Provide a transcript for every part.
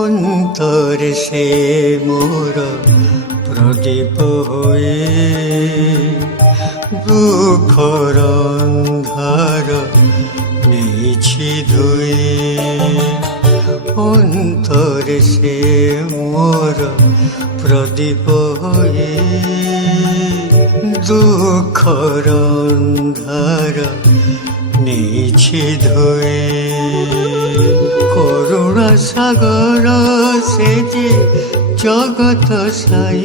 অন্তরে সে মোর প্রদীপ হয়ে দুঃখর অন্ধার নেইছি ধুয়ে। অন্তরে সে মোর প্রদীপ হয়ে দুঃখর অন্ধার নেইছি ধুয়ে। করুণা সাগর সে যে জগত সাই,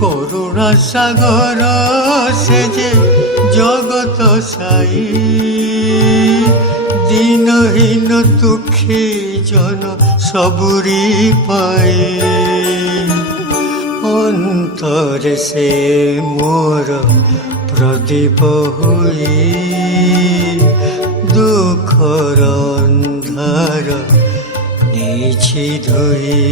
করুণা সাগর সে যে জগত সাই। দিনহীন দুঃখী জন সবুরি পাই। অন্তরে সে মোর প্রদীপ হয়ে দুঃখর অন্ধার নেইছি ধুয়ে।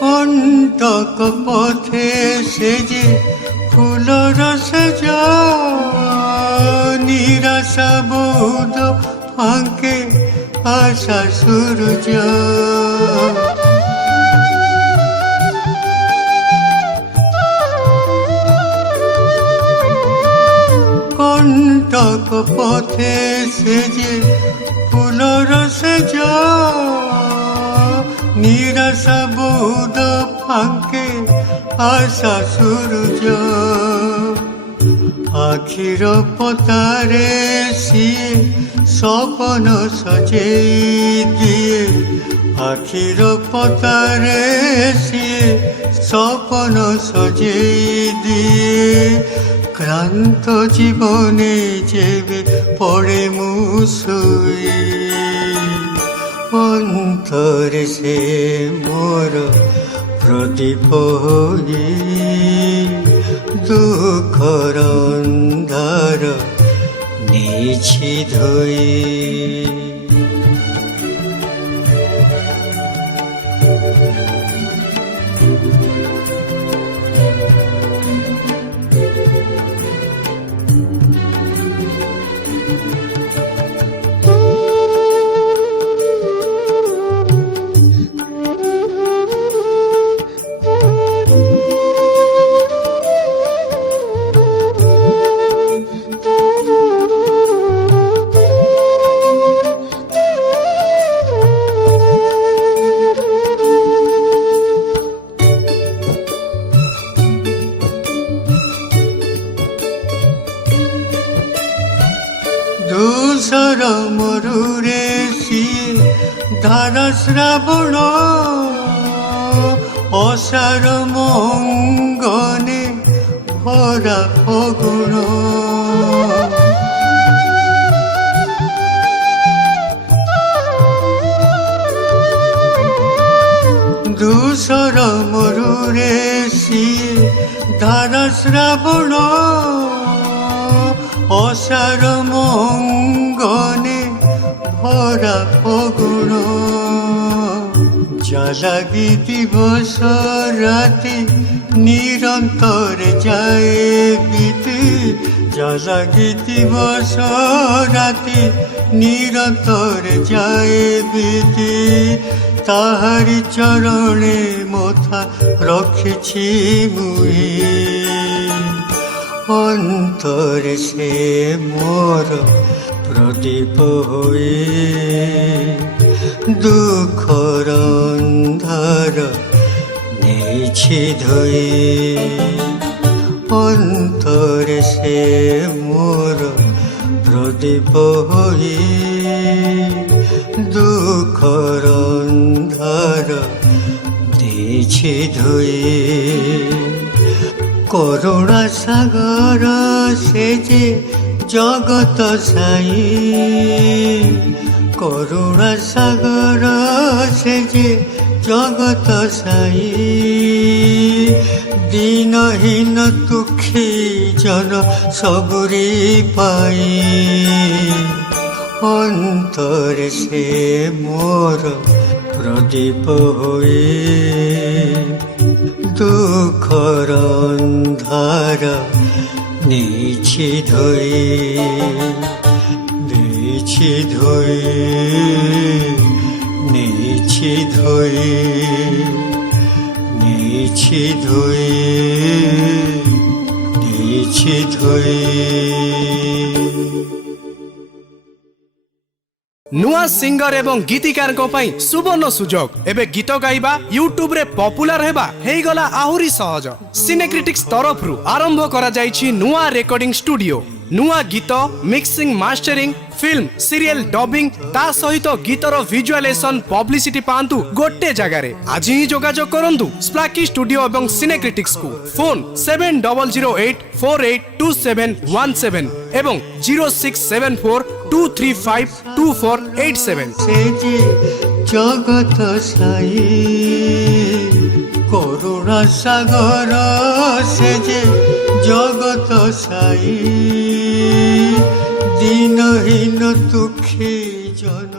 কণ্টক পথে সে যে ফুলর সজা, নিরাশা বোধ ফাঁকে আশা সূর্য। কণ্টক পথে সে যে ফুলর সজা, নিরাশা বোধ ফাঁকে আশা সূর্য। আখির পতারে সিয়ে স্বপ্ন সজেই দিয়ে, আখির পতারে সিয়ে স্বপ্ন সজেই দিয়ে। ক্লান্ত জীবনে যেবে পড়ে মুসুই। অন্তরে সে মোর প্রদীপ হয়ে দুঃখর অন্ধার নেইছি ধুয়ে। ধূসর মরুরে সিয়ে ধারা শ্রাবণ, অসার মঙ্গনে ভরা ফগুণ। ধূসর মরুরে সিয়ে ধারা শ্রাবণ, অসার মঙ্গনে ভরা ফগুণ। যালাগি দিবস রাতে নিরন্তর যায় বিতে, যালাগি দিবস রাতে নিরন্তর যায় বিতে, তাহারি চরণে মথা রখিছি মুই, অন্তরে সে মোর প্রদীপ হয়ে, দুঃখর অন্ধার নেছি ধয়ে, অন্তরে সে মোর প্রদীপ হয়ে, দুঃখর অন্ধার নেছি ধয়ে, করুণা সাগর সে যে জগত সাই, করুণা সাগর সে যে জগত সাই, দীনহীন দুঃখী জন সবুরি পাই, অন্তরে সে মোর প্রদীপ হয়ে, দুঃখর অন্ধার নেছি ধয়ে, নেছি ধয়ে, নেছি ধয়ে, নেছি ধয়ে, নেছি ধয়ে। नुआ सिंगर एवं गीतिकार सुवर्ण सुजोग एबे गीत गाइबा यूट्यूब रे पॉपुलर हेबा हेगला आहुरी सहज। सिनेक्रिटिक्स तरफ रु आरंभ करा जाइछि नुआ रेकॉर्डिंग स्टूडियो। नुआ गीत mixing mastering film serial dubbing ता सहित गीतर विजुअलाइजेशन पब्लिसिटी पांतु गोटे जगह रे। आज ही जोगाजोग करंतु स्प्लाकी स्टूडियो एवं सिनेक्रिटिक्स को। फोन 7008482717 एवं 0674235248 से जे जगत साई, करुणा सागर से जे जगत साई, दीनहीन दुखी जन